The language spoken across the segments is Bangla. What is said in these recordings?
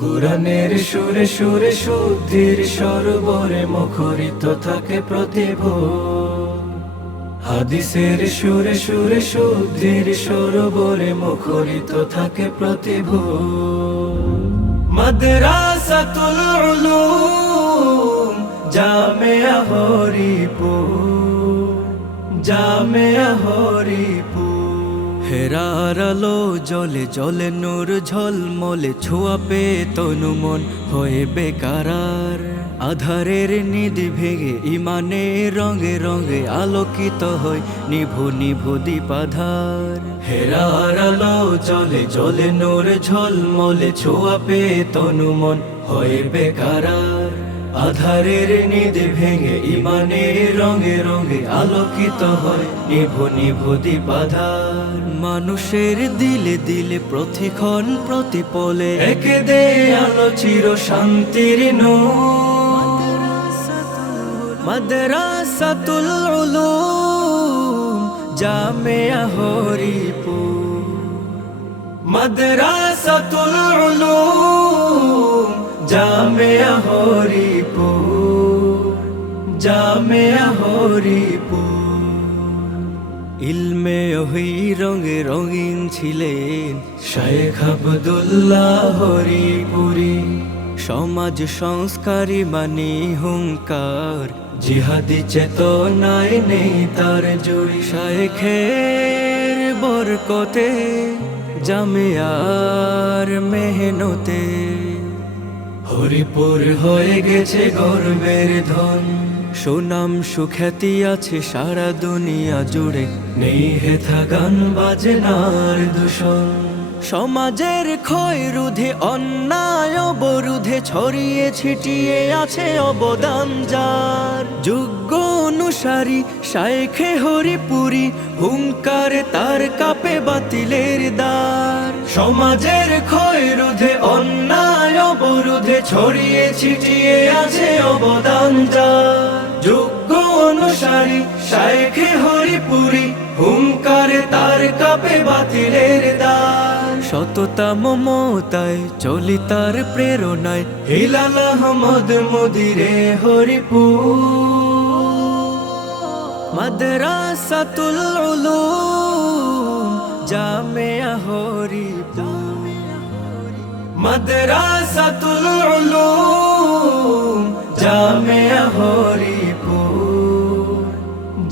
কোরআনের সুরে সুরে শুদ্ধির সরোবরে মুখরিত থাকে প্রতিভোর হাদিসের সুরে সুরে শুদ্ধির সরোবরে মুখরিত থাকে প্রতিভোর মাদ্রাসাতুল উলুম, জামিয়া হরিপুর জামিয়া হরিপুর। হেরার আলো জলে জলে নূর ঝলমলে ছোঁয়া পে তনু মন হয়ে বেকারার। আধারের নিধি ভেঙে ইমানে রঙে রঙে আলোকিত হয় নিভু নিভু দীপাধার। হেরার আলো জলে জলে নূর ঝলমলে ছোঁয়া পে তনু মন হয়ে বেকারার। আধারের নিধি ভেঙে ইমানে রঙে রঙে আলোকিত হয় নিভু নিভু দীপাধার মানুষের দিলে দিলে প্রতিক্ষণ প্রতিপলে একে দে আলো চির শান্তির নো মাদ্রাসাতুল উলুম, জামিয়া হরিপুর মাদ্রাসাতুল উলুম, জামিয়া হরিপুর জামিয়া হরিপুর ইলমে ওই রঙে রঙিন ছিলেন শেখ আবদুল্লাহ হরিপুরি। সমাজ সংস্কারী মানি হুঙ্কার, জিহাদি চেতনায় নেই তার জুড়ি শেখের বরকতে, জামিয়ার মেহনতে। হরিপুর হয়ে গেছে গর্বের ধন। সুনাম সুখ্যাতি আছে সারা দুনিয়া জুড়ে। নেই হেথা গান বাজনার দূষণ। সমাজের ক্ষয় রুধে, অন্যায় অবরুধে ছড়িয়ে ছিটিয়ে আছে অবদান যার। যোগ্য অনুসারী শায়েখে হরিপুরি হুঙ্কারে তার কাপে বাতিলের দ্বার। সমাজের ক্ষয় রুধে, অন্যায় অবরুধে ছড়িয়ে ছিটিয়ে আছে অবদান যার। অনুসারী শায়েখে হরিপুরি হুঙ্কারে তার কাপে বাতিলের দ্বার সততা মমতায় চলি তার প্রেরণায়। হিলাল আহমদ মুদিরে হরিপুর। মাদ্রাসাতুল উলুম জামিয়া হরিপুর। মাদ্রাসাতুল উলুম জামিয়া হরিপুর।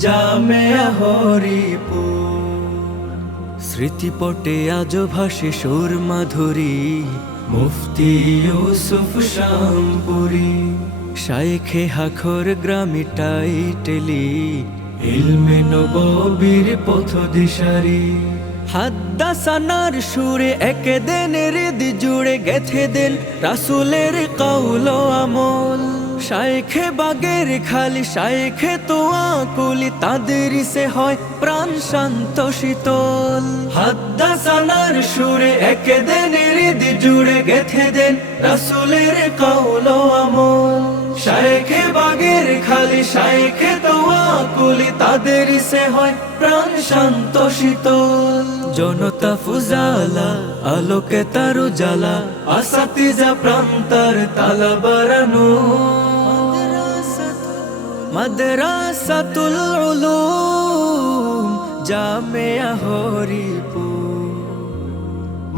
জামিয়া হরিপুর। স্মৃতিপটে আজ ভাসে সুর মাধুরী মুফতি ইউসুফ শামপুরি। শাইখে হাখর গ্রামে টাইটেলি, ইলমে নববীর পথ দিশারি। হাদ্দাসানার সুরে একে দেন হৃদি জুড়ে গেথে দেন রাসুলের কৌল আমল। শাইখে বাগের খালি, শাইখে তো আকুলি তাদের সে হয় প্রাণ শান্ত শীতল। হাদ্দাসানার সুরে একে দেন হৃদি জুড়ে গেথে দেন রাসুলের কৌল আমল। শাইখে বাগের খালি, শাইখে তো আকুলি তাদের সে হয় প্রাণ শান্ত শীতল। জনতা ফুজালা, আলোকে তার জ্বালা, আসাতিজা প্রান্তার তালা বাড়ানো। মাদ্রাসাতুল উলুম জামিয়া হরিপুর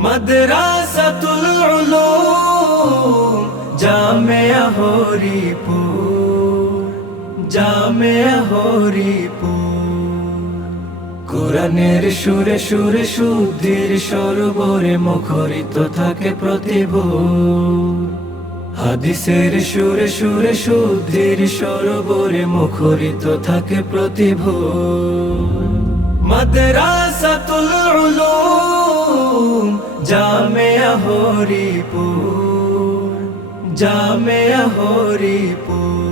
মাদ্রাসাতুল উলুম জামিয়া হরিপুর জামিয়া হরিপুর কোরআনের সুরে সুরে শুদ্ধির সরোবরে মুখরিত থাকে প্রতিভোর হাদিসের সুরে সুরে শুদ্ধির সরোবরে মুখরিত থাকে প্রতিভু। মাদ্রাসাতুল উলুম জামিয়া হরিপুর জামিয়া হরিপুর।